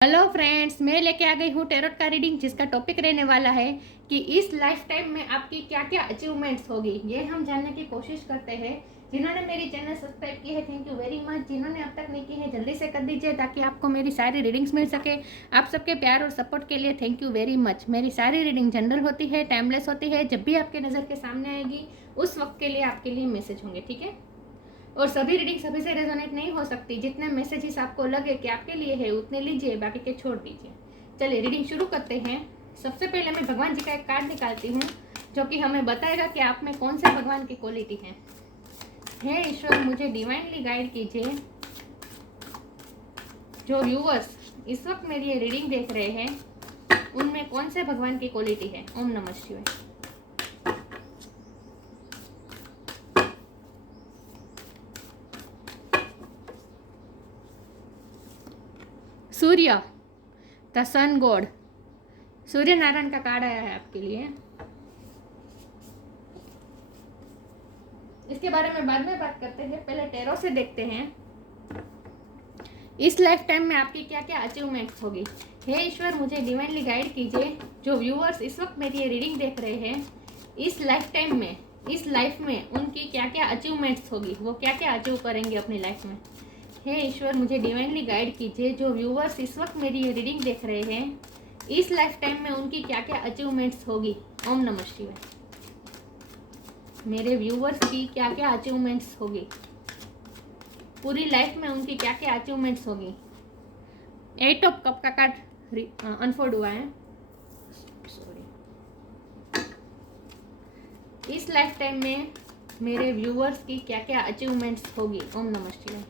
Hello friends, मैं लेके आ गई हूँ टेरोट का रीडिंग, जिसका टॉपिक रहने वाला है कि इस लाइफ टाइम में आपकी क्या क्या अचीवमेंट्स होगी। ये हम जानने की कोशिश करते हैं। जिन्होंने मेरी चैनल सब्सक्राइब की है, थैंक यू वेरी मच। जिन्होंने अब तक नहीं की है, जल्दी से कर दीजिए ताकि आपको मेरी सारी रीडिंग्स मिल सके। आप सबके प्यार और सपोर्ट के लिए थैंक यू वेरी मच। मेरी सारी रीडिंग जनरल होती है, टाइमलेस होती है। जब भी आपके नज़र के सामने आएगी उस वक्त के लिए आपके लिए मैसेज होंगे, ठीक है। और सभी रीडिंग सभी से रेजोनेट नहीं हो सकती। जितने मैसेजेस आपको लगे कि आपके लिए है उतने लीजिए, बाकी के छोड़ दीजिए। चलिए रीडिंग शुरू करते हैं। सबसे पहले मैं भगवान जी का एक कार्ड निकालती हूँ जो कि हमें बताएगा कि आप में कौन से भगवान की क्वालिटी है। हे ईश्वर, मुझे डिवाइनली गाइड कीजिए। जो व्यूअर्स इस वक्त मेरी ये रीडिंग देख रहे हैं उनमें कौन से भगवान की क्वालिटी है। ओम नमः शिवाय। सूर्य, the sun God, Surya Narayan का कार्ड आया है आपके लिए। इसके बारे में बाद में बात करते हैं, पहले टेरो से देखते हैं इस लाइफ टाइम में आपकी क्या क्या अचीवमेंट्स होगी। हे ईश्वर, मुझे डिवाइनली गाइड कीजिए। जो व्यूअर्स इस वक्त मेरी ये रीडिंग देख रहे हैं इस लाइफ टाइम में, इस लाइफ में उनकी क्या क्या अचीवमेंट्स होगी, वो क्या क्या अचीव करेंगे अपनी लाइफ में। हे ईश्वर, मुझे डिवाइनली गाइड कीजिए। जो व्यूअर्स इस वक्त मेरी ये रीडिंग देख रहे हैं इस लाइफ टाइम में उनकी क्या क्या अचीवमेंट्स होगी। ओम नमः शिवाय। मेरे व्यूअर्स की क्या क्या अचीवमेंट्स होगी, पूरी लाइफ में उनकी क्या क्या अचीवमेंट्स होगी। 8 ऑफ कप का कार्ड अनफोल्ड हुआ है। सॉरी। इस लाइफ टाइम में मेरे व्यूअर्स की क्या क्या अचीवमेंट्स होगी। Om Namah Shivaya.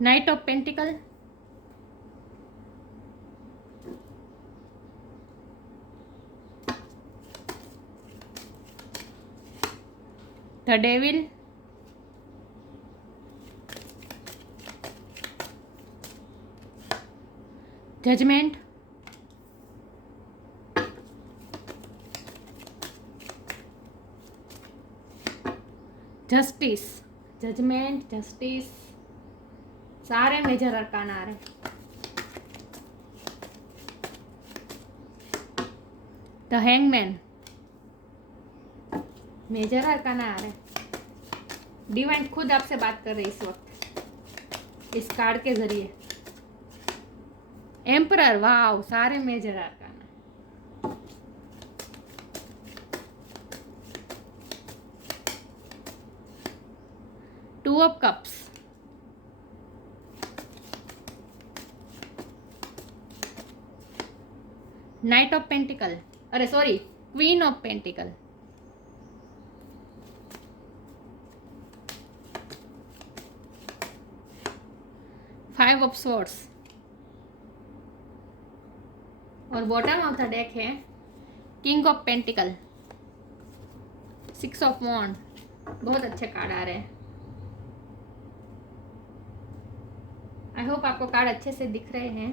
Knight of pentacle, the devil, judgment, justice, judgment, justice, सारे मेजर अरकान आ रहे हैं। द हैंगमैन, मेजर अरकान आ रहे हैं। डिवाइन खुद आपसे बात कर रही है इस वक्त इस कार्ड के जरिए। एम्परर, वाव, सारे major arcana. Two of cups, knight of pentacle, अरे sorry, queen of pentacle, five of swords, और बॉटम ऑफ द डेक है king of pentacle, six of wand. बहुत अच्छे कार्ड आ रहे हैं। आई होप आपको कार्ड अच्छे से दिख रहे हैं।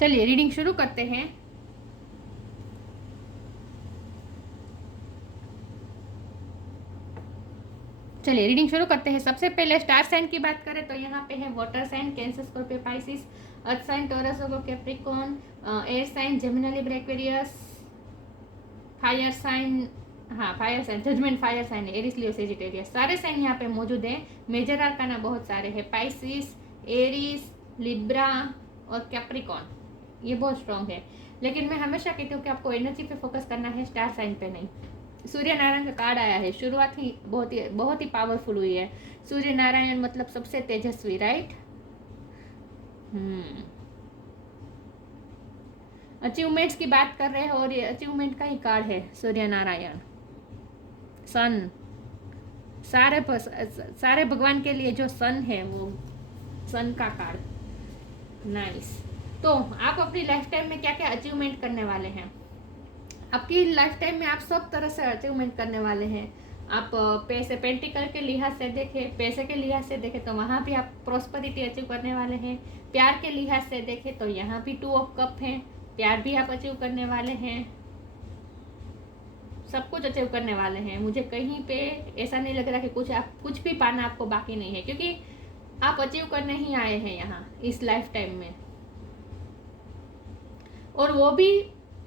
चलिए रीडिंग शुरू करते हैं। चलिए रीडिंग शुरू करते हैं। सबसे पहले स्टार साइन की बात करें तो यहाँ पे है water sign, Cancer, Scorpio, Pisces, earth sign, Taurus, Capricorn, air sign, Gemini, Libra, Aquarius, fire sign, हाँ fire sign, judgement fire sign है, एरिस, लियो, सेजिटेरियस, सारे साइन यहाँ पे मौजूद है। मेजर आर्काना बहुत सारे हैं, पाइसिस, एरिस, लिब्रा और कैप्रिकॉर्न, ये बहुत स्ट्रॉन्ग है। लेकिन मैं हमेशा कहती हूँ कि आपको एनर्जी पे फोकस करना है, स्टार साइन पे नहीं। सूर्य नारायण का कार्ड आया है। शुरुआत ही बहुत ही पावरफुल हुई है। सूर्य नारायण मतलब सबसे तेजस्वी, राइट। अचीवमेंट्स की बात कर रहे हैं और ये अचीवमेंट का ही कार्ड है। सूर्य नारायण, सन, सारे भगवान के लिए जो सन है वो सन का कार्ड। नाइस। तो आप अपनी लाइफ टाइम में क्या क्या अचीवमेंट करने वाले हैं। आपकी लाइफ टाइम में आप सब तरह से अचीवमेंट करने वाले हैं। आप पैसे पेंटिकल के लिहाज से देखें, पैसे के लिहाज से देखें तो वहाँ भी आप प्रॉस्पेरिटी अचीव करने वाले हैं। प्यार के लिहाज से देखें तो यहाँ भी 2 ऑफ कप हैं, प्यार भी आप अचीव करने वाले हैं, सब कुछ अचीव करने वाले हैं। मुझे कहीं पे ऐसा नहीं लग रहा कि कुछ भी पाना आपको बाकी नहीं है, क्योंकि आप अचीव करने ही आए हैं यहाँ इस लाइफ टाइम में, और वो भी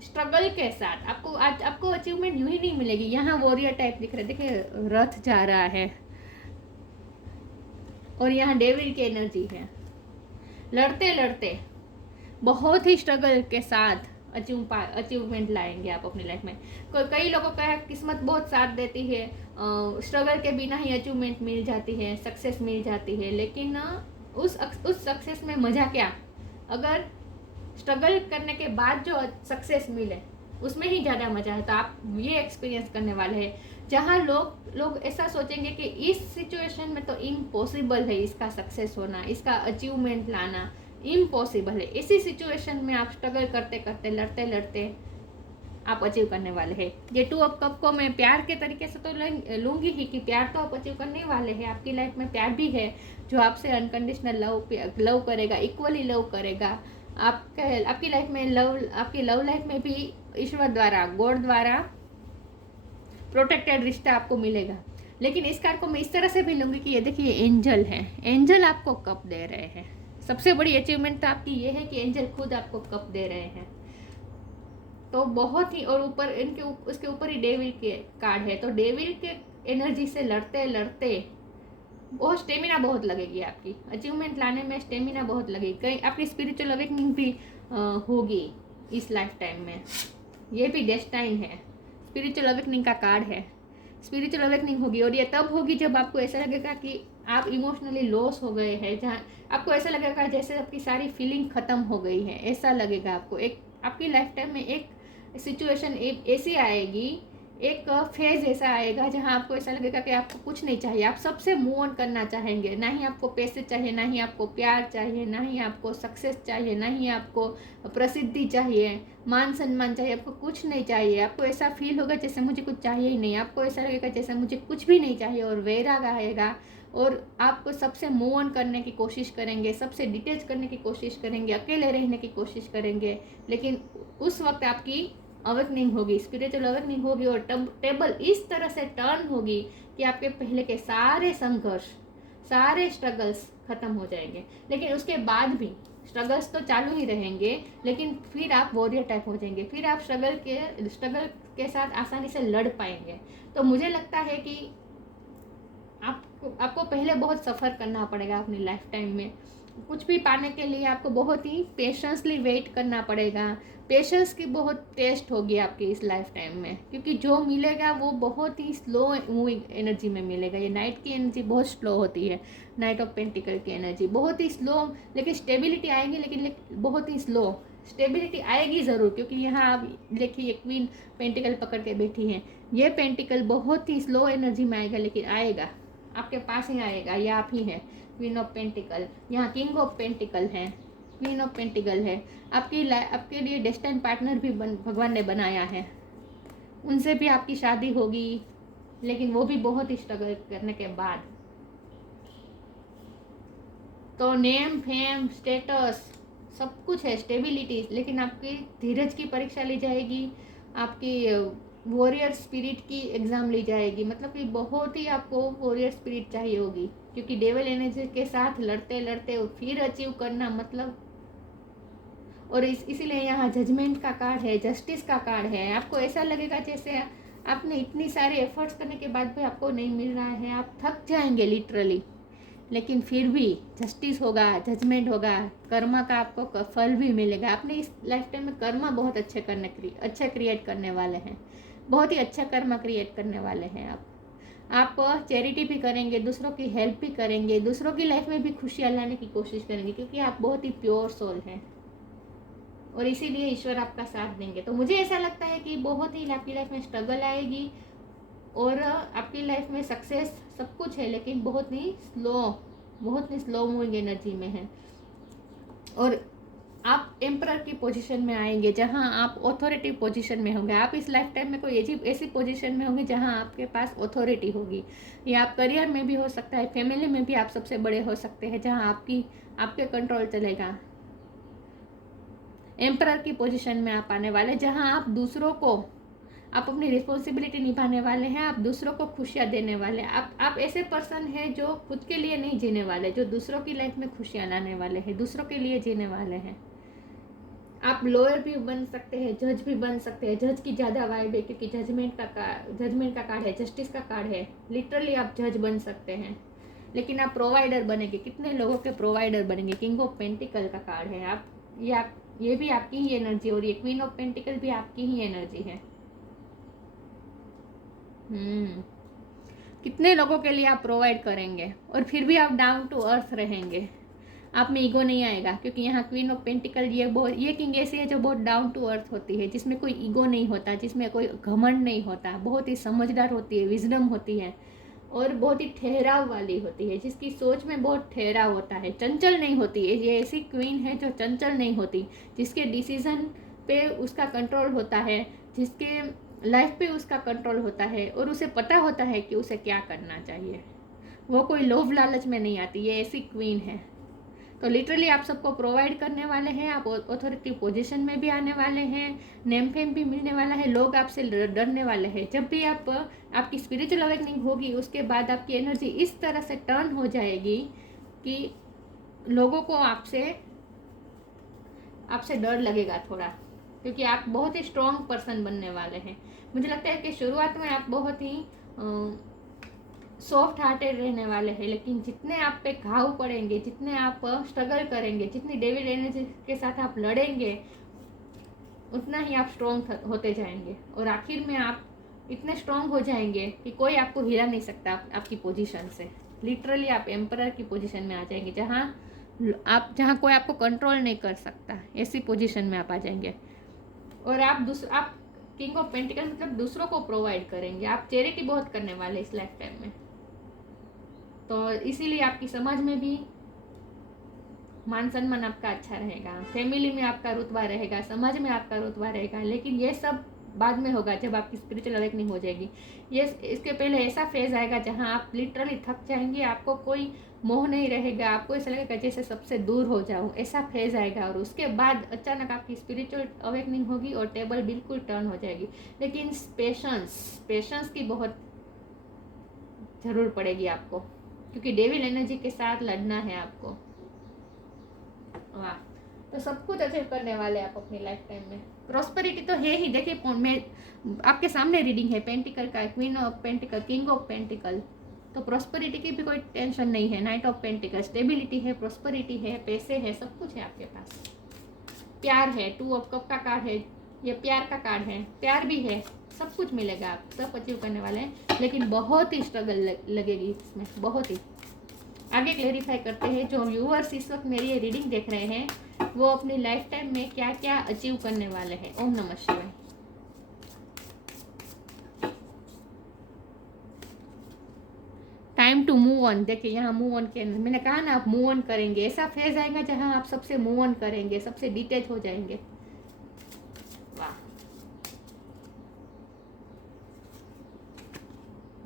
स्ट्रगल के साथ। आपको अचीवमेंट यूं ही नहीं मिलेगी। यहाँ वॉरियर टाइप दिख रहा है, देखिए रथ जा रहा है, और यहाँ डेविल की एनर्जी है। लड़ते लड़ते बहुत ही स्ट्रगल के साथ अचीवमेंट लाएंगे आप अपनी लाइफ में। कई लोगों का किस्मत बहुत साथ देती है, स्ट्रगल के बिना ही अचीवमेंट मिल जाती है, सक्सेस मिल जाती है। लेकिन उस सक्सेस में मज़ा क्या, अगर स्ट्रगल करने के बाद जो सक्सेस मिले उसमें ही ज़्यादा मज़ा है। तो आप ये एक्सपीरियंस करने वाले हैं, जहाँ लोग ऐसा सोचेंगे कि इस सिचुएशन में तो इम्पॉसिबल है इसका सक्सेस होना, इसका अचीवमेंट लाना इम्पॉसिबल है। इसी सिचुएशन में आप स्ट्रगल करते करते लड़ते लड़ते आप अचीव करने वाले हैं। ये 2 ऑफ कप को मैं प्यार के तरीके से तो लूँगी ही कि प्यार तो आप अचीव करने वाले हैं। आपकी लाइफ में प्यार भी है जो आपसे अनकंडीशनल लव करेगा, इक्वली लव करेगा। आपकी लाइफ में आपकी लव लाइफ में भी ईश्वर द्वारा, गॉड द्वारा प्रोटेक्टेड रिश्ता आपको मिलेगा। लेकिन इस कार्ड को मैं इस तरह से भी लूँगी कि ये देखिए एंजल है, एंजल आपको कप दे रहे हैं। सबसे बड़ी अचीवमेंट तो आपकी ये है कि एंजल खुद आपको कप दे रहे हैं। तो बहुत ही, और ऊपर उसके ऊपर ही डेविल के कार्ड है। तो डेविल के एनर्जी से लड़ते लड़ते बहुत स्टेमिना बहुत लगेगी, आपकी अचीवमेंट लाने में स्टेमिना बहुत लगेगी। कहीं आपकी स्पिरिचुअल अवेकनिंग भी होगी इस लाइफ टाइम में। ये भी डेस्टाइन है, स्पिरिचुअल अवेकनिंग का कार्ड है। स्पिरिचुअल अवेकनिंग होगी, और ये तब होगी जब आपको ऐसा लगेगा कि आप इमोशनली लॉस हो गए हैं, जहाँ आपको ऐसा लगेगा जैसे आपकी सारी फीलिंग ख़त्म हो गई है। ऐसा लगेगा आपको। एक आपकी लाइफ टाइम में एक सिचुएशन ऐसी आएगी, एक फेज ऐसा आएगा जहाँ आपको ऐसा लगेगा कि आपको कुछ नहीं चाहिए, आप सबसे मूव ऑन करना चाहेंगे। ना ही आपको पैसे चाहिए, ना ही आपको प्यार चाहिए, ना ही आपको सक्सेस चाहिए, ना ही आपको प्रसिद्धि चाहिए, मान सम्मान चाहिए, आपको कुछ नहीं चाहिए। आपको ऐसा फील होगा जैसे मुझे कुछ चाहिए ही नहीं। आपको ऐसा लगेगा जैसे मुझे कुछ भी नहीं चाहिए, और वैराग आएगा, और आपको सबसे मूव ऑन करने की कोशिश करेंगे, सबसे डिटेच करने की कोशिश करेंगे, अकेले रहने की कोशिश करेंगे। लेकिन उस वक्त आपकी अवेकनिंग होगी, स्पिरिचुअल अवेकनिंग होगी, और टेबल इस तरह से टर्न होगी कि आपके पहले के सारे संघर्ष, सारे स्ट्रगल्स खत्म हो जाएंगे। लेकिन उसके बाद भी स्ट्रगल्स तो चालू ही रहेंगे, लेकिन फिर आप वॉरियर टाइप हो जाएंगे। फिर आप स्ट्रगल के साथ आसानी से लड़ पाएंगे। तो मुझे लगता है कि आपको पहले बहुत सफ़र करना पड़ेगा अपनी लाइफ टाइम में। कुछ भी पाने के लिए आपको बहुत ही पेशेंसली वेट करना पड़ेगा। पेशेंस की बहुत टेस्ट होगी आपकी इस लाइफ टाइम में, क्योंकि जो मिलेगा वो बहुत ही स्लो मूविंग एनर्जी में मिलेगा। ये नाइट की एनर्जी बहुत स्लो होती है, नाइट ऑफ पेंटिकल की एनर्जी बहुत ही स्लो, लेकिन स्टेबिलिटी आएगी, लेकिन बहुत ही स्लो स्टेबिलिटी आएगी ज़रूर। क्योंकि यहाँ आप देखिए ये क्वीन पेंटिकल पकड़ के बैठी हैं। ये पेंटिकल बहुत ही स्लो एनर्जी में आएगा, लेकिन आएगा, आपके पास ही आएगा। ये आप ही हैं, क्वीन ऑफ पेंटिकल। यहाँ किंग ऑफ पेंटिकल है, क्वीन ऑफ पेंटिकल है। आपके लिए डेस्टिनी पार्टनर भी भगवान ने बनाया है, उनसे भी आपकी शादी होगी, लेकिन वो भी बहुत ही स्ट्रगल करने के बाद। तो नेम, फेम, स्टेटस सब कुछ है, स्टेबिलिटी, लेकिन आपकी धीरज की परीक्षा ली जाएगी, आपकी वॉरियर स्पिरिट की एग्ज़ाम ली जाएगी। मतलब कि बहुत ही आपको वॉरियर स्पिरिट चाहिए होगी, क्योंकि डेविल एनर्जी के साथ लड़ते लड़ते फिर अचीव करना मतलब। और इसीलिए यहाँ जजमेंट का कार्ड है, जस्टिस का कार्ड है। आपको ऐसा लगेगा जैसे आपने इतनी सारे एफर्ट्स करने के बाद भी आपको नहीं मिल रहा है, आप थक जाएंगे लिटरली, लेकिन फिर भी जस्टिस होगा, जजमेंट होगा, कर्मा का आपको फल भी मिलेगा। आपने इस लाइफ टाइम में कर्मा बहुत अच्छे क्रिएट करने वाले हैं, बहुत ही अच्छा कर्मा क्रिएट करने वाले हैं आप चैरिटी भी करेंगे, दूसरों की हेल्प भी करेंगे, दूसरों की लाइफ में भी खुशियाँ लाने की कोशिश करेंगे, क्योंकि आप बहुत ही प्योर सोल हैं, और इसीलिए ईश्वर आपका साथ देंगे। तो मुझे ऐसा लगता है कि बहुत ही आपकी लाइफ में स्ट्रगल आएगी, और आपकी लाइफ में सक्सेस सब कुछ है, लेकिन बहुत ही स्लो मूविंग एनर्जी में है। और आप एम्परर की पोजीशन में आएंगे, जहां आप ऑथोरिटी पोजीशन में होंगे। आप इस लाइफ टाइम में कोई ऐसी पोजीशन में होंगे जहां आपके पास ऑथोरिटी होगी। या आप करियर में भी हो सकता है, फैमिली में भी आप सबसे बड़े हो सकते हैं, जहां आपके कंट्रोल चलेगा। एम्परर की पोजीशन में आप आने वाले, जहां आप अपनी रिस्पॉन्सिबिलिटी निभाने वाले हैं, आप दूसरों को खुशियाँ देने वाले हैं। आप ऐसे पर्सन हैं जो खुद के लिए नहीं जीने वाले, जो दूसरों की लाइफ में खुशियाँ लाने वाले हैं, दूसरों के लिए जीने वाले हैं। आप लॉयर भी बन सकते हैं, जज भी बन सकते हैं। जज की ज़्यादा वाइब है क्योंकि जजमेंट का कार्ड है, जस्टिस का कार्ड है। लिटरली आप जज बन सकते हैं। लेकिन आप प्रोवाइडर बनेंगे। कितने लोगों के प्रोवाइडर बनेंगे? किंग ऑफ पेंटिकल का कार्ड है। ये भी आपकी ही एनर्जी, और ये क्वीन ऑफ पेंटिकल भी आपकी ही एनर्जी है। कितने लोगों के लिए आप प्रोवाइड करेंगे, और फिर भी आप डाउन टू अर्थ रहेंगे। आप में ईगो नहीं आएगा, क्योंकि यहाँ क्वीन ऑफ पेंटिकल ये किंग ऐसी है जो बहुत डाउन टू अर्थ होती है, जिसमें कोई ईगो नहीं होता, जिसमें कोई घमंड नहीं होता, बहुत ही समझदार होती है, विजडम होती है, और बहुत ही ठहराव वाली होती है, जिसकी सोच में बहुत ठहराव होता है, चंचल नहीं होती है। ये ऐसी क्वीन है जो चंचल नहीं होती, जिसके डिसीजन पे उसका कंट्रोल होता है, जिसके लाइफ पे उसका कंट्रोल होता है, और उसे पता होता है कि उसे क्या करना चाहिए। वो कोई लोभ लालच में नहीं आती, ये ऐसी क्वीन है। तो लिटरली आप सबको प्रोवाइड करने वाले हैं, आप ऑथोरिटी पोजीशन में भी आने वाले हैं, नेम फेम भी मिलने वाला है, लोग आपसे डरने वाले हैं। जब भी आपकी स्पिरिचुअल अवेकनिंग होगी, उसके बाद आपकी एनर्जी इस तरह से टर्न हो जाएगी कि लोगों को आपसे डर लगेगा थोड़ा, क्योंकि आप बहुत ही स्ट्रॉन्ग पर्सन बनने वाले हैं। मुझे लगता है कि शुरुआत में आप बहुत ही सॉफ्ट हार्टेड रहने वाले हैं, लेकिन जितने आप पे घाव पड़ेंगे, जितने आप स्ट्रगल करेंगे, जितनी डेविल एनर्जी के साथ आप लड़ेंगे, उतना ही आप स्ट्रॉन्ग होते जाएंगे, और आखिर में आप इतने स्ट्रॉन्ग हो जाएंगे कि कोई आपको हिला नहीं सकता आपकी पोजीशन से। लिटरली आप एम्परर की पोजीशन में आ जाएंगे, जहाँ कोई आपको कंट्रोल नहीं कर सकता, ऐसी पोजीशन में आप आ जाएंगे। और आप किंग ऑफ पेंटिकल मतलब दूसरों को प्रोवाइड करेंगे। आप चैरिटी बहुत करने वाले इस लाइफ टाइम में, तो इसीलिए आपकी समाज में भी मान सम्मान आपका अच्छा रहेगा, फैमिली में आपका रुतबा रहेगा, समाज में आपका रुतबा रहेगा। लेकिन ये सब बाद में होगा, जब आपकी स्पिरिचुअल अवेकनिंग हो जाएगी। इसके पहले ऐसा फेज आएगा जहां आप लिटरली थक जाएंगे, आपको कोई मोह नहीं रहेगा, आपको ऐसा लगेगा जैसे सबसे दूर हो जाऊं, ऐसा फेज आएगा। और उसके बाद अचानक आपकी स्पिरिचुअल अवेकनिंग होगी और टेबल बिल्कुल टर्न हो जाएगी। लेकिन पेशेंस की बहुत जरूर पड़ेगी आपको, क्योंकि डेविल एनर्जी के साथ लड़ना है आपको। वाह, तो सब कुछ अचीव करने वाले आप अपनी लाइफ टाइम में। प्रॉस्पेरिटी तो है ही। देखिए, मैं आपके सामने रीडिंग है पेंटिकल का, queen of pentacle, king of pentacle, तो प्रॉस्पेरिटी की भी कोई टेंशन नहीं है। नाइट ऑफ पेंटिकल, स्टेबिलिटी है, प्रॉस्पेरिटी है, पैसे है, सब कुछ है आपके पास। प्यार है, 2 ऑफ कप का कार्ड है, ये प्यार का कार्ड है, प्यार भी है, सब कुछ मिलेगा, आप सब अचीव करने वाले हैं। लेकिन बहुत ही स्ट्रगल लगेगी इसमें, बहुत ही। आगे क्लेरिफाई करते हैं, जो व्यूअर्स इस वक्त मेरी ये रीडिंग देख रहे हैं, वो अपनी लाइफ टाइम में क्या क्या अचीव करने वाले हैं। Om Namah Shivaya. Time to move on. देखिए, यहाँ मूव ऑन के मैंने कहा ना, आप मूव ऑन करेंगे। ऐसा फेज आएगा जहाँ आप सबसे मूव ऑन करेंगे, सबसे डिटैच हो जाएंगे। वाह।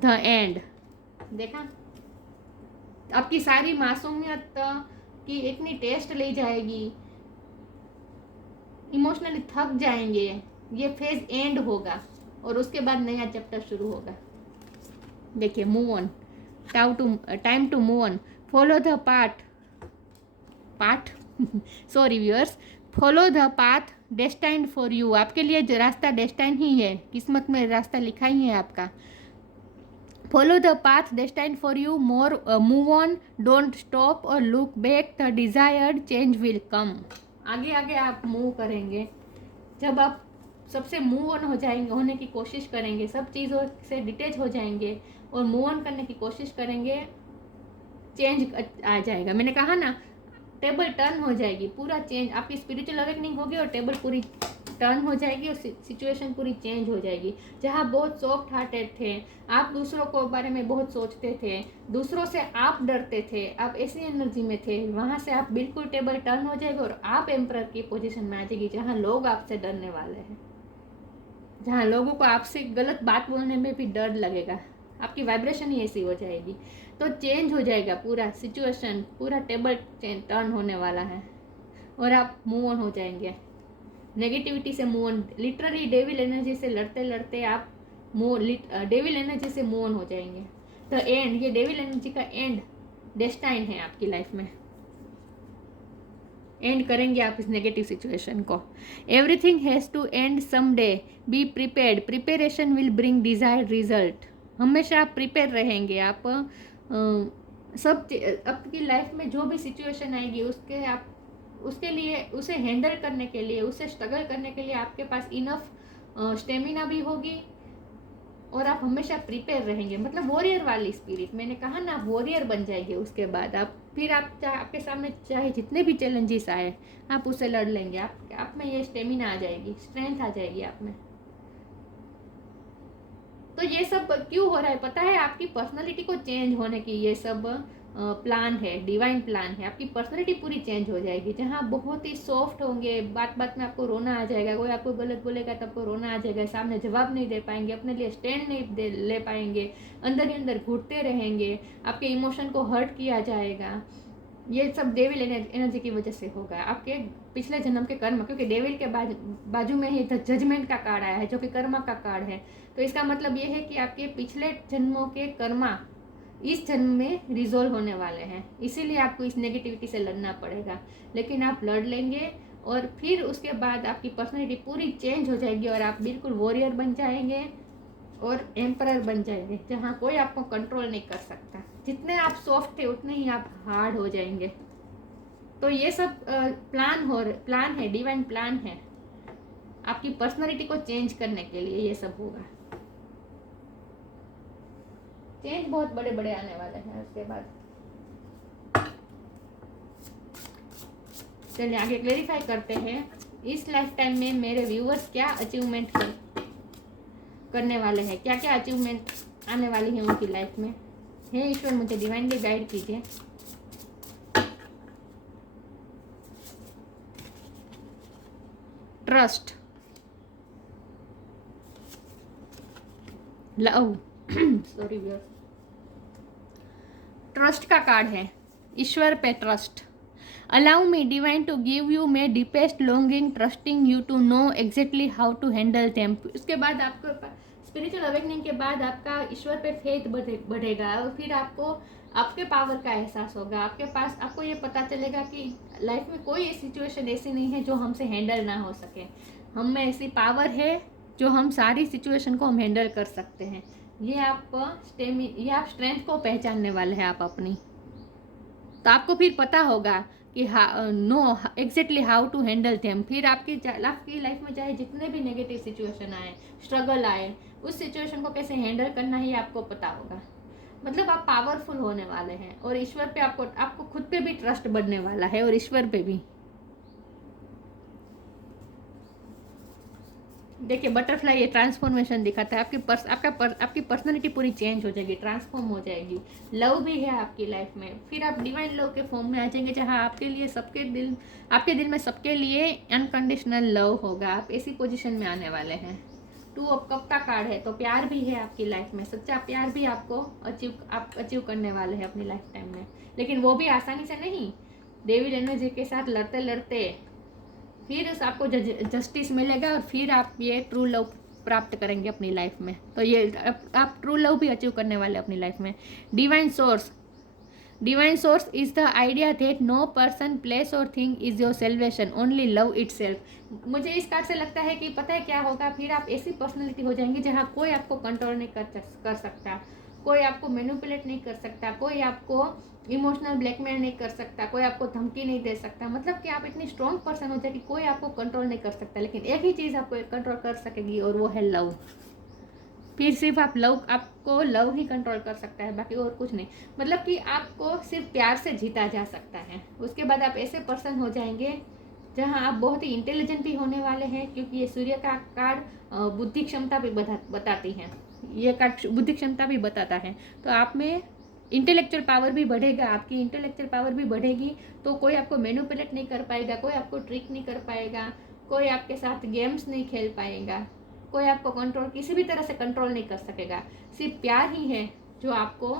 The end. देखा, आपकी सारी मासूमियत की इतनी टेस्ट ली जाएगी, इमोशनली थक जाएंगे। ये फेज एंड होगा और उसके बाद नया चैप्टर शुरू होगा। देखिए, move on, time to move on, follow the path sorry viewers, follow the path destined for you. आपके लिए जो रास्ता डेस्टाइन ही है, किस्मत में रास्ता लिखा ही है आपका। Follow the path destined for you, move on, don't stop और look back, the desired change will come. आगे आगे आप मूव करेंगे। जब आप सबसे मूव ऑन हो जाएंगे, होने की कोशिश करेंगे, सब चीज़ों से डिटेच हो जाएंगे और मूव ऑन करने की कोशिश करेंगे, चेंज आ जाएगा। मैंने कहा ना, टेबल टर्न हो जाएगी, पूरा चेंज। आपकी स्पिरिचुअल अवेकनिंग होगी और टेबल पूरी टर्न हो जाएगी और सिचुएशन पूरी चेंज हो जाएगी। जहाँ बहुत सॉफ्ट हार्टेड थे, आप दूसरों को बारे में बहुत सोचते थे, दूसरों से आप डरते थे, आप ऐसी एनर्जी में थे, वहाँ से आप बिल्कुल टेबल टर्न हो जाएगी और आप एम्परर की पोजीशन में आ जाएगी, जहाँ लोग आपसे डरने वाले हैं, जहाँ लोगों को आपसे गलत बात बोलने में भी डर लगेगा। आपकी वाइब्रेशन ही ऐसी हो जाएगी। तो चेंज हो जाएगा पूरा सिचुएशन, पूरा टेबल टर्न होने वाला है और आप मूव ऑन हो जाएंगे। नेगेटिविटी से move on, literally devil energy से लड़ते लड़ते आप डेविल एनर्जी से मूव ऑन हो जाएंगे। तो एंड, ये डेविल एनर्जी का एंड डेस्टाइन है आपकी लाइफ में। एंड करेंगे आप इस नेगेटिव सिचुएशन को। Everything has to end some day, be prepared, preparation will bring desired result. हमेशा आप प्रिपेयर रहेंगे। आप सब आपकी लाइफ में जो भी सिचुएशन आएगी उसके लिए, उसे हैंडल करने के लिए, उसे स्ट्रगल करने के लिए आपके पास इनफ स्टेमिना भी होगी और आप हमेशा प्रिपेयर रहेंगे। मतलब वॉरियर वाली स्पिरिट, मैंने कहा ना, वॉरियर बन जाएंगे। उसके बाद आपके सामने चाहे जितने भी चैलेंजेस आए, आप उसे लड़ लेंगे। आप में ये स्टेमिना आ जाएगी, स्ट्रेंथ आ जाएगी आप में। तो ये सब क्यों हो रहा है पता है? आपकी पर्सनालिटी को चेंज होने की ये सब प्लान है, डिवाइन प्लान है। आपकी पर्सनालिटी पूरी चेंज हो जाएगी, जहाँ बहुत ही सॉफ्ट होंगे, बात बात में आपको रोना आ जाएगा, कोई आपको गलत बोलेगा तो आपको रोना आ जाएगा, सामने जवाब नहीं दे पाएंगे, अपने लिए स्टैंड नहीं ले पाएंगे, अंदर ही अंदर घुटते रहेंगे, आपके इमोशन को हर्ट किया जाएगा। ये सब डेविल एनर्जी की वजह से होगा, आपके पिछले जन्म के कर्म। क्योंकि डेविल के बाजू में ही जजमेंट का कार्ड आया है, जो कि कर्मा का कार्ड है। तो इसका मतलब ये है कि आपके पिछले जन्मों के कर्मा इस जन्म में रिजोल्व होने वाले हैं। इसीलिए आपको इस नेगेटिविटी से लड़ना पड़ेगा, लेकिन आप लड़ लेंगे और फिर उसके बाद आपकी पर्सनैलिटी पूरी चेंज हो जाएगी और आप बिल्कुल वॉरियर बन जाएंगे और एम्परर बन जाएंगे, जहाँ कोई आपको कंट्रोल नहीं कर सकता। जितने आप सॉफ्ट थे उतने ही आप हार्ड हो जाएंगे। तो ये सब प्लान है, डिवाइन प्लान है। आपकी पर्सनैलिटी को चेंज करने के लिए ये सब होगा। चेंज बहुत बड़े बड़े आने वाले हैं उसके बाद। चलिए आगे क्लेरिफाई करते हैं। इस लाइफ टाइम में मेरे व्यूअर्स क्या अचीवमेंट करने वाले हैं, क्या क्या अचीवमेंट आने वाली है उनकी लाइफ में। हे ईश्वर, मुझे डिवाइनली गाइड कीजिए। Trust, love, sorry viewers, trust का कार्ड है, ईश्वर पे trust. Allow me divine to give you my deepest longing trusting you to know exactly how to handle them. उसके बाद आपको स्पिरिचुअल अवेकनिंग के बाद आपका ईश्वर पे फेथ बढ़ेगा और फिर आपको आपके पावर का एहसास होगा। आपको ये पता चलेगा कि लाइफ में कोई सिचुएशन ऐसी नहीं है जो हमसे हैंडल ना हो सके। हम में ऐसी पावर है जो हम सारी सिचुएशन को हम हैंडल कर सकते हैं। ये आप स्ट्रेंथ को पहचानने वाले हैं आप अपनी। तो आपको फिर पता होगा कि know exactly how to handle them. फिर आपकी लाइफ में चाहे जितने भी नेगेटिव सिचुएशन आए, स्ट्रगल आए, उस सिचुएशन को कैसे हैंडल करना ही आपको पता होगा। मतलब आप पावरफुल होने वाले हैं और ईश्वर पे आपको खुद पे भी ट्रस्ट बढ़ने वाला है और ईश्वर पे भी। देखिए बटरफ्लाई ये ट्रांसफॉर्मेशन दिखाता है। आपकी पर्सनालिटी पूरी चेंज हो जाएगी, ट्रांसफॉर्म हो जाएगी। लव भी है आपकी लाइफ में। फिर आप डिवाइन लव के फॉर्म में आ जाएंगे, जहाँ आपके दिल में सबके लिए अनकंडीशनल लव होगा। आप ऐसी पोजीशन में आने वाले हैं। 2 ऑफ कप का कार्ड है, तो प्यार भी है आपकी लाइफ में। सच्चा प्यार भी आपको अचीव करने वाले हैं अपनी लाइफ टाइम में, लेकिन वो भी आसानी से नहीं। डेविल एनर्जी के साथ लड़ते लड़ते फिर आपको जस्टिस मिलेगा और फिर आप ये ट्रू लव प्राप्त करेंगे अपनी लाइफ में। तो ये आप ट्रू लव भी अचीव करने वाले अपनी लाइफ में। Divine source is the idea that no person, place और thing is your salvation, only love itself. मुझे इस कार्ड से लगता है कि पता है क्या होगा, फिर आप ऐसी पर्सनैलिटी हो जाएंगी जहाँ कोई आपको कंट्रोल नहीं कर सकता, कोई आपको मैनिपुलेट नहीं कर सकता, कोई आपको इमोशनल ब्लैकमेल नहीं कर सकता, कोई आपको धमकी नहीं दे सकता। मतलब कि आप इतनी स्ट्रॉन्ग पर्सन हो जाए कि कोई आपको कंट्रोल नहीं कर सकता। लेकिन एक ही चीज़ आपको कंट्रोल कर सकेगी और वो है लव। फिर सिर्फ आपको लव ही कंट्रोल कर सकता है, बाकी और कुछ नहीं। मतलब कि आपको सिर्फ प्यार से जीता जा सकता है। उसके बाद आप ऐसे पर्सन हो जाएंगे जहाँ आप बहुत ही इंटेलिजेंट भी होने वाले हैं, क्योंकि ये सूर्य का कार्ड बुद्धि क्षमता भी बताती है, ये कार्ड बुद्धि क्षमता भी बताता है। तो आप में इंटेलेक्चुअल पावर भी बढ़ेगा, आपकी इंटेलेक्चुअल पावर भी बढ़ेगी, तो कोई आपको मैनिपुलेट नहीं कर पाएगा, कोई आपको ट्रिक नहीं कर पाएगा, कोई आपके साथ गेम्स नहीं खेल पाएगा, कोई आपको कंट्रोल किसी भी तरह से कंट्रोल नहीं कर सकेगा। सिर्फ प्यार ही है जो आपको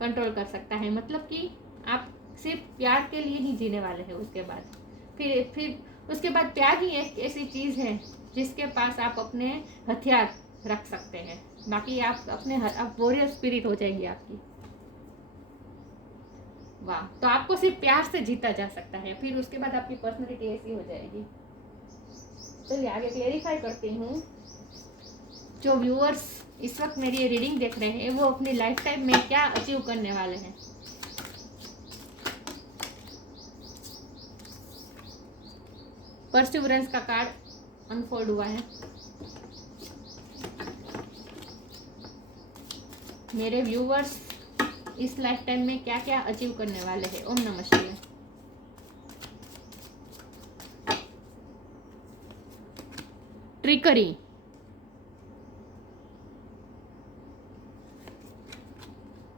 कंट्रोल कर सकता है। मतलब कि आप सिर्फ प्यार के लिए ही जीने वाले हैं। उसके बाद फिर उसके बाद प्यार ही एक ऐसी चीज़ है जिसके पास आप अपने हथियार रख सकते हैं। बाकी आप अपने आप वॉरियर स्पिरिट हो जाएगी आपकी। वाह, तो आपको सिर्फ प्यार से जीता जा सकता है। फिर उसके बाद आपकी पर्सनैलिटी ऐसी हो जाएगी। चलिए आगे क्लेरिफाई करती हूँ। जो व्यूअर्स इस वक्त मेरी ये रीडिंग देख रहे हैं वो अपनी लाइफ टाइम में क्या अचीव करने वाले हैं। परसिवरेंस का कार्ड अनफोल्ड हुआ है। मेरे व्यूवर्स इस लाइफ टाइम में क्या क्या अचीव करने वाले हैं। ओम नमः शिवाय। ट्रिकरी,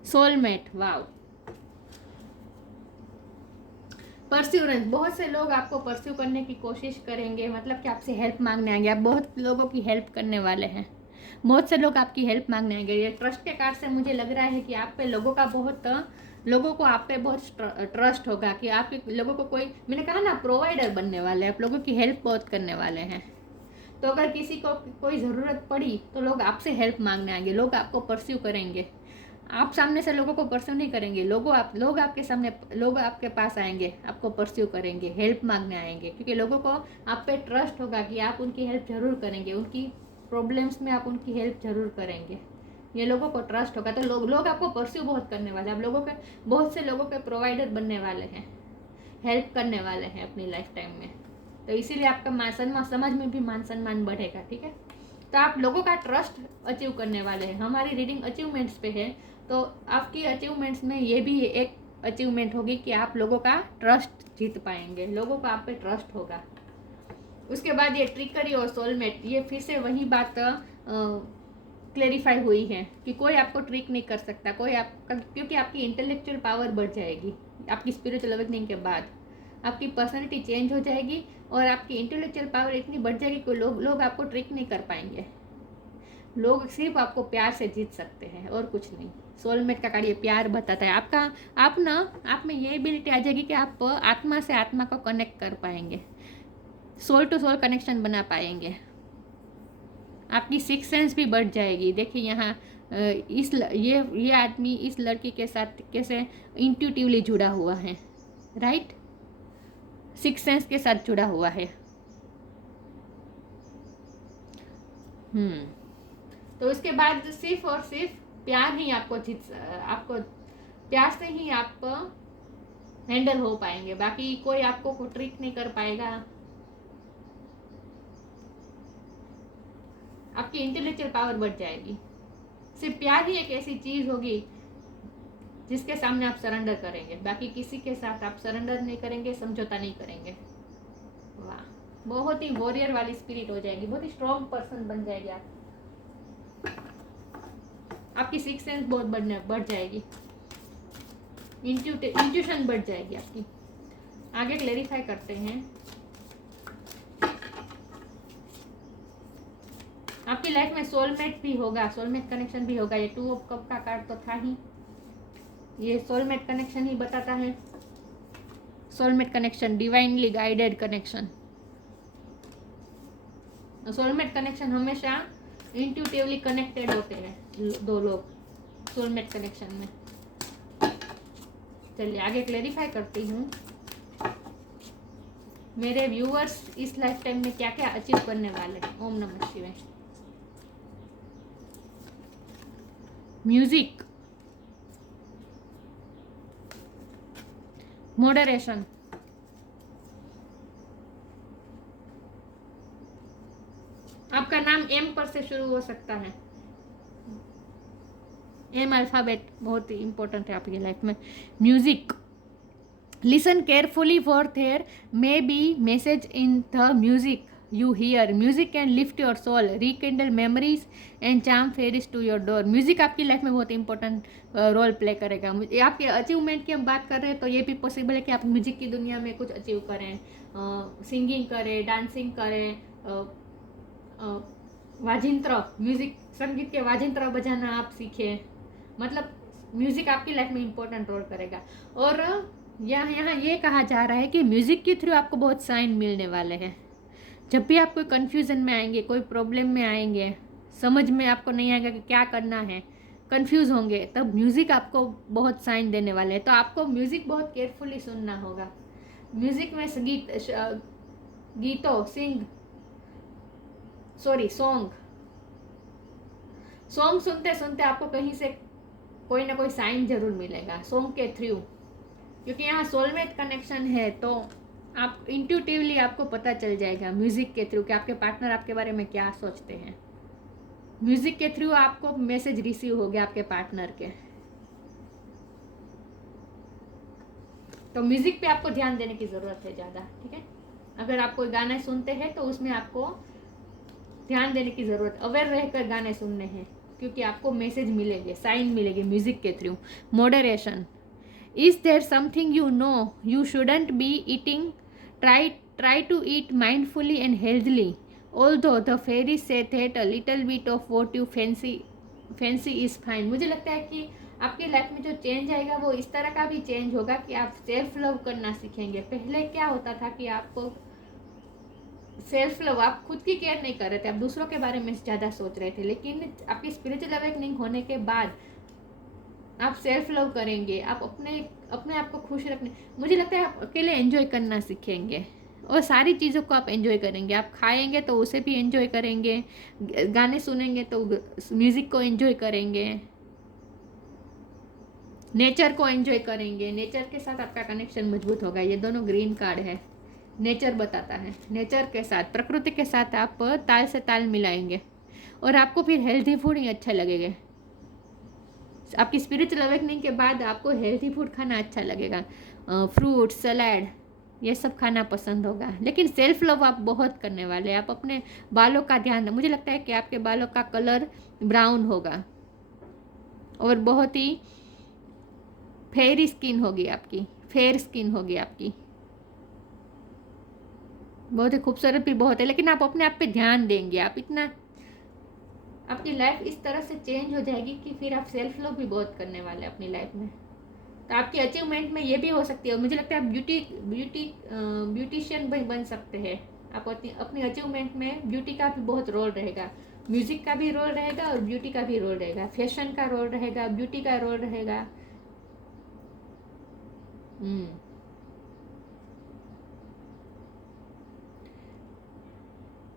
सोलमेट, वाव, परस्यूरेंस। बहुत से लोग आपको परस्यू करने की कोशिश करेंगे, मतलब कि आपसे हेल्प मांगने आएंगे। आप बहुत लोगों की हेल्प करने वाले हैं। बहुत से लोग आपकी हेल्प मांगने आएंगे। ये ट्रस्ट के कार्ड से मुझे लग रहा है कि आप पे लोगों को आप पे बहुत ट्रस्ट होगा कि आप लोगों को कोई, मैंने कहा ना, प्रोवाइडर बनने वाले हैं। आप लोगों की हेल्प बहुत करने वाले हैं। तो अगर किसी को कोई ज़रूरत पड़ी तो लोग आपसे हेल्प मांगने आएंगे, लोग आपको परस्यू करेंगे। आप सामने से लोगों को परस्यू नहीं करेंगे, लोग आपके सामने, लोग आपके पास आएंगे, आपको परस्यू करेंगे, हेल्प मांगने आएंगे, क्योंकि लोगों को आप पे ट्रस्ट होगा कि आप उनकी हेल्प जरूर करेंगे, उनकी प्रॉब्लम्स में आप उनकी हेल्प जरूर करेंगे। ये लोगों को ट्रस्ट होगा, तो लोग आपको परस्यू बहुत करने वाले हैं। आप लोगों के, बहुत से लोगों के प्रोवाइडर बनने वाले हैं, हेल्प करने वाले हैं अपनी लाइफ टाइम में। तो इसीलिए आपका समाज में भी मान सम्मान बढ़ेगा। ठीक है, तो आप लोगों का ट्रस्ट अचीव करने वाले हैं। हमारी रीडिंग अचीवमेंट्स पे है, तो आपकी अचीवमेंट्स में ये भी एक अचीवमेंट होगी कि आप लोगों का ट्रस्ट जीत पाएंगे, लोगों का आप पे ट्रस्ट होगा। उसके बाद ये ट्रिकरी और सोलमेट, ये फिर से वही बात क्लेरिफाई हुई है कि कोई आपको ट्रिक नहीं कर सकता, कोई आपका, क्योंकि आपकी इंटेलेक्चुअल पावर बढ़ जाएगी। आपकी स्पिरिचुअल अवेकनिंग के बाद आपकी पर्सनैलिटी चेंज हो जाएगी और आपकी इंटेलेक्चुअल पावर इतनी बढ़ जाएगी कि लोग आपको ट्रिक नहीं कर पाएंगे। लोग सिर्फ आपको प्यार से जीत सकते हैं और कुछ नहीं। सोलमेट का कार्ड ये प्यार बताता है। आप में ये एबिलिटी आ जाएगी कि आप आत्मा से आत्मा को कनेक्ट कर पाएंगे, सोल टू सोल कनेक्शन बना पाएंगे। आपकी सिक्स सेंस भी बढ़ जाएगी। देखिए यहाँ ये आदमी इस लड़की के साथ कैसे इंट्यूटिवली जुड़ा हुआ है, राइट, सिक्स सेंस के साथ जुड़ा हुआ है। तो उसके बाद सिर्फ और सिर्फ प्यार ही आपको प्यार से ही आप हैंडल हो पाएंगे। बाकी कोई आपको ट्रिक नहीं कर पाएगा। आपकी इंटेलेक्चुअल पावर बढ़ जाएगी। सिर्फ प्यार ही एक ऐसी चीज होगी जिसके सामने आप सरेंडर करेंगे। बाकी किसी के साथ आप सरेंडर नहीं करेंगे, समझौता नहीं करेंगे। वाह, बहुत ही वॉरियर वाली स्पिरिट हो जाएगी, बहुत ही स्ट्रॉन्ग पर्सन बन जाएगी आप। आपकी सिक्स सेंस बहुत बढ़ जाएगी, इंट्यूशन बढ़ जाएगी आपकी। आगे क्लेरिफाई करते हैं। आपकी लाइफ में सोलमेट भी होगा, सोलमेट कनेक्शन भी होगा। ये 2 ऑफ कप का कार्ड तो था ही, ये सोलमेट कनेक्शन ही बताता है। Soulmate connection, divinely guided connection. Soulmate connection हमेशा इंट्यूटिवली कनेक्टेड होते हैं दो लोग सोलमेट कनेक्शन में। चलिए आगे क्लेरिफाई करती हूँ। मेरे व्यूअर्स इस लाइफ टाइम में क्या क्या अचीव करने वाले हैं। ओम नमः शिवाय। म्यूजिक, मॉडरेशन, आपका नाम एम पर से शुरू हो सकता है। एम अल्फाबेट बहुत ही इंपॉर्टेंट है आपकी लाइफ में। Music, Listen carefully for there may be message in the music you hear. Music can lift your soul, rekindle memories and charm fairies to your door. Music आपकी life में बहुत important role play करेगा। आपके achievement की हम बात कर रहे हैं तो ये भी पॉसिबल है कि आप म्यूजिक की दुनिया में कुछ अचीव करें, सिंगिंग करें, डांसिंग करें, वाजिंत्र, म्यूजिक संगीत के वाजिंत्र बजाना आप सीखें। मतलब म्यूजिक आपकी लाइफ में इंपॉर्टेंट रोल करेगा। और यहाँ ये कहा जा रहा है कि म्यूजिक के थ्रू आपको बहुत साइन मिलने वाले हैं। जब भी आप कोई कन्फ्यूजन में आएंगे, कोई प्रॉब्लम में आएंगे, समझ में आपको नहीं आएगा कि क्या करना है, कंफ्यूज होंगे, तब म्यूजिक आपको बहुत साइन देने वाले हैं। तो आपको म्यूजिक बहुत केयरफुली सुनना होगा। म्यूजिक में सॉन्ग सुनते सुनते आपको कहीं से कोई ना कोई साइन जरूर मिलेगा सॉन्ग के थ्रू, क्योंकि यहाँ सोलमेट कनेक्शन है। तो आप इंट्यूटिवली आपको पता चल जाएगा म्यूजिक के थ्रू कि आपके पार्टनर आपके बारे में क्या सोचते हैं। म्यूजिक के थ्रू आपको मैसेज रिसीव हो गया आपके पार्टनर के। तो म्यूजिक पे आपको ध्यान देने की जरूरत है ज़्यादा, ठीक है। अगर आप कोई गाना सुनते हैं तो उसमें आपको ध्यान देने की जरूरत, अवेयर रहकर गाने सुनने हैं, क्योंकि आपको मैसेज मिलेंगे, साइन मिलेंगे म्यूजिक के through. Moderation, is there something you know you shouldn't be eating, try to eat mindfully and healthily, although the fairies say that a little bit of what you fancy is fine. मुझे लगता है कि आपकी life में जो change आएगा वो इस तरह का भी चेंज होगा कि आप सेल्फ लव करना सीखेंगे। पहले क्या होता था कि आपको सेल्फ लव, आप खुद की केयर नहीं कर रहे थे, आप दूसरों के बारे में ज़्यादा सोच रहे थे। लेकिन आपकी स्पिरिचुअल अवेकनिंग होने के बाद आप सेल्फ लव करेंगे, आप अपने आप को खुश रखने, मुझे लगता है आप अकेले एंजॉय करना सीखेंगे और सारी चीज़ों को आप एंजॉय करेंगे। आप खाएंगे तो उसे भी एंजॉय करेंगे, गाने सुनेंगे तो म्यूज़िक को एंजॉय करेंगे, नेचर को एंजॉय करेंगे, नेचर के साथ आपका कनेक्शन मजबूत होगा। ये दोनों ग्रीन कार्ड है, नेचर बताता है। नेचर के साथ, प्रकृति के साथ आप ताल से ताल मिलाएंगे और आपको फिर हेल्थी फूड ही अच्छा लगेगा। आपकी स्पिरिचुअल अवेकनिंग के बाद आपको हेल्थी फूड खाना अच्छा लगेगा, फ्रूट, सलाद, ये सब खाना पसंद होगा। लेकिन सेल्फ लव आप बहुत करने वाले हैं। आप अपने बालों का ध्यान, मुझे लगता है कि आपके बालों का कलर ब्राउन होगा और बहुत ही फेयर स्किन होगी आपकी, बहुत ही खूबसूरत भी बहुत है। लेकिन आप अपने आप पे ध्यान देंगे, आप इतना, आपकी लाइफ इस तरह से चेंज हो जाएगी कि फिर आप सेल्फ लव भी बहुत करने वाले हैं अपनी लाइफ में। तो आपकी अचीवमेंट में ये भी हो सकती है। मुझे लगता है आप ब्यूटिशियन बन सकते हैं। आप अपनी अचीवमेंट में ब्यूटी का भी बहुत रोल रहेगा, म्यूजिक का भी रोल रहेगा और ब्यूटी का भी रोल रहेगा, फैशन का रोल रहेगा, ब्यूटी का रोल रहेगा।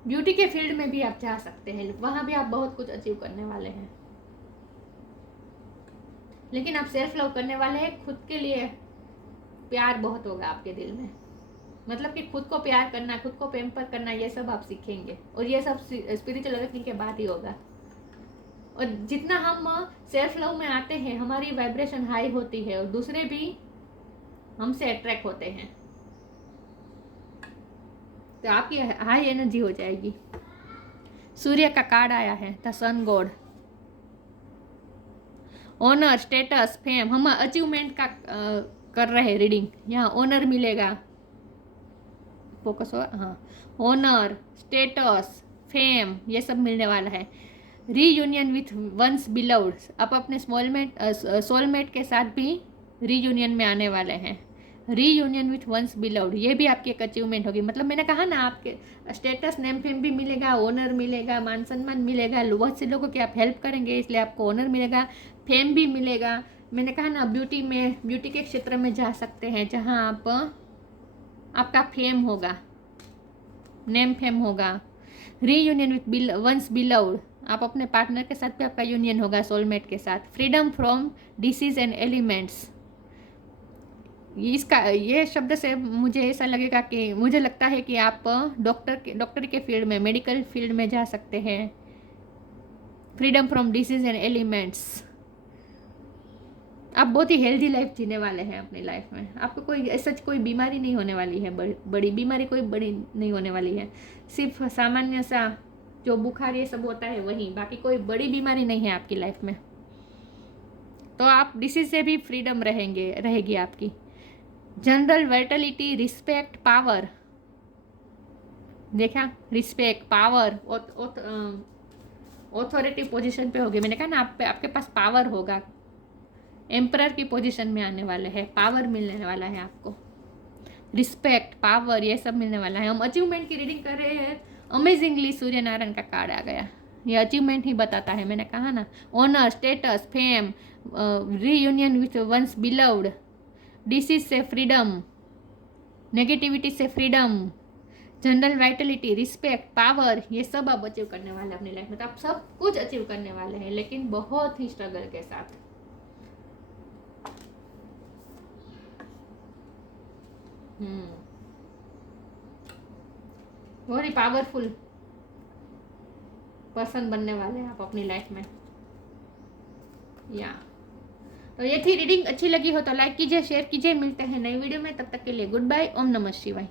ब्यूटी के फील्ड में भी आप जा सकते हैं, वहां भी आप बहुत कुछ अचीव करने वाले हैं। लेकिन आप सेल्फ लव करने वाले हैं, खुद के लिए प्यार बहुत होगा आपके दिल में। मतलब कि खुद को प्यार करना, खुद को पैम्पर करना, ये सब आप सीखेंगे और ये सब स्पिरिचुअल अवेकनिंग के बाद ही होगा। और जितना हम सेल्फ लव में आते हैं, हमारी वाइब्रेशन हाई होती है और दूसरे भी हमसे अट्रैक्ट होते हैं, तो आपकी हाई एनर्जी हो जाएगी। सूर्य का कार्ड आया है, the sun god. Honour, status, fame, हम अचीवमेंट का कर रहे हैं रीडिंग। यहाँ ऑनर मिलेगा, फोकस हो, हाँ, ऑनर, स्टेटस, फेम, ये सब मिलने वाला है। रीयूनियन विथ वंस बिलव्ड, आप अपने सोलमेट के साथ भी रीयूनियन में आने वाले हैं। रीयूनियन विथ वंस बिलव्ड, ये भी आपकी एक अचीवमेंट होगी। मतलब मैंने कहा ना, आपके स्टेटस, नेम, फेम भी मिलेगा, ऑनर मिलेगा, मान सम्मान मिलेगा, बहुत से लोगों की आप हेल्प करेंगे इसलिए आपको ऑनर मिलेगा, फेम भी मिलेगा। मैंने कहा ना, ब्यूटी के क्षेत्र में जा सकते हैं जहाँ आपका फेम होगा, नेम फेम होगा। रीयूनियन विथ वंस बिलव्ड, आप अपने पार्टनर के साथ भी आपका यूनियन होगा, सोलमेट के साथ। Freedom from disease and elements, इसका ये शब्द से मुझे ऐसा लगेगा कि मुझे लगता है कि आप डॉक्टर के फील्ड में, मेडिकल फील्ड में जा सकते हैं। Freedom from disease and elements, आप बहुत ही हेल्दी लाइफ जीने वाले हैं अपनी लाइफ में। आपको कोई ऐसा कोई बीमारी नहीं होने वाली है, बड़ी बीमारी कोई बड़ी नहीं होने वाली है। सिर्फ सामान्य सा जो बुखार ये सब होता है वही, बाकी कोई बड़ी बीमारी नहीं है आपकी लाइफ में। तो आप डिसीज से भी फ्रीडम रहेगी आपकी। जनरल वाइटलिटी, रिस्पेक्ट, पावर, देखा, रिस्पेक्ट, पावर, ऑथोरिटी पोजीशन पे होगी। मैंने कहा ना आपके पास पावर होगा, एम्परर की पोजीशन में आने वाले हैं, पावर मिलने वाला है आपको, रिस्पेक्ट, पावर, ये सब मिलने वाला है। हम अचीवमेंट की रीडिंग कर रहे हैं। अमेजिंगली सूर्य नारायण का कार्ड आ गया, ये अचीवमेंट ही बताता है। मैंने कहा ना, honour, status, fame, reunion with one's beloved, disease से फ्रीडम, नेगेटिविटी से freedom, general vitality, respect, power, ये सब आप अचीव करने वाले हैं अपनी लाइफ में। तो आप सब कुछ अचीव करने वाले हैं, लेकिन बहुत ही स्ट्रगल के साथ। बहुत ही पावरफुल पर्सन बनने वाले हैं आप अपनी लाइफ में। या तो ये थी रीडिंग। अच्छी लगी हो तो लाइक कीजिए, शेयर कीजिए। मिलते हैं नई वीडियो में, तब तक के लिए गुड बाय। ओम नमः शिवाय।